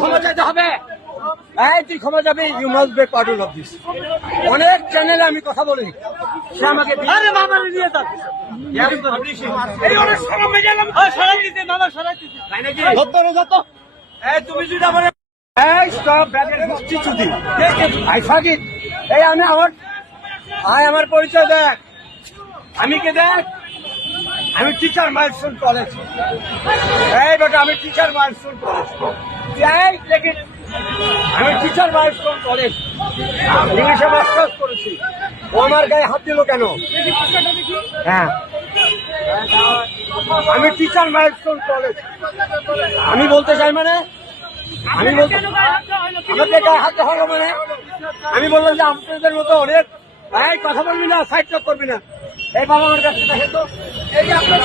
ক্ষমা চাইতে হবে। তুই ক্ষমা যাবে, you must be part of this. অনেক চ্যানেলে আমি কথা বলি, সে আমাকে তুমি যদি আমার আমার পরিচয় দেখ, আমি কে দেখ, আমি টিচার মাইলস্টোন কলেজ। এই বেটা, আমি টিচার মাইলস্টোন কলেজ, আমি টিচার মাইলস্টোন কলেজ ইংলিশে মাস্টার্স করেছি। ও আমার গায়ে হাত দিল কেন? হ্যাঁ, আমি টিচার মাইলস্টোন কলেজ। আমি বলতে চাই মানে, আমি বলতে আমাকে গায়ে হাত দেওয়া হলো মানে, আমি বললাম যে আপনাদের মতো অনেক কথা বলবি না, সাইড টক করবি না। এই বাবা আমার কাছে দেখে তো, এই যে আপনার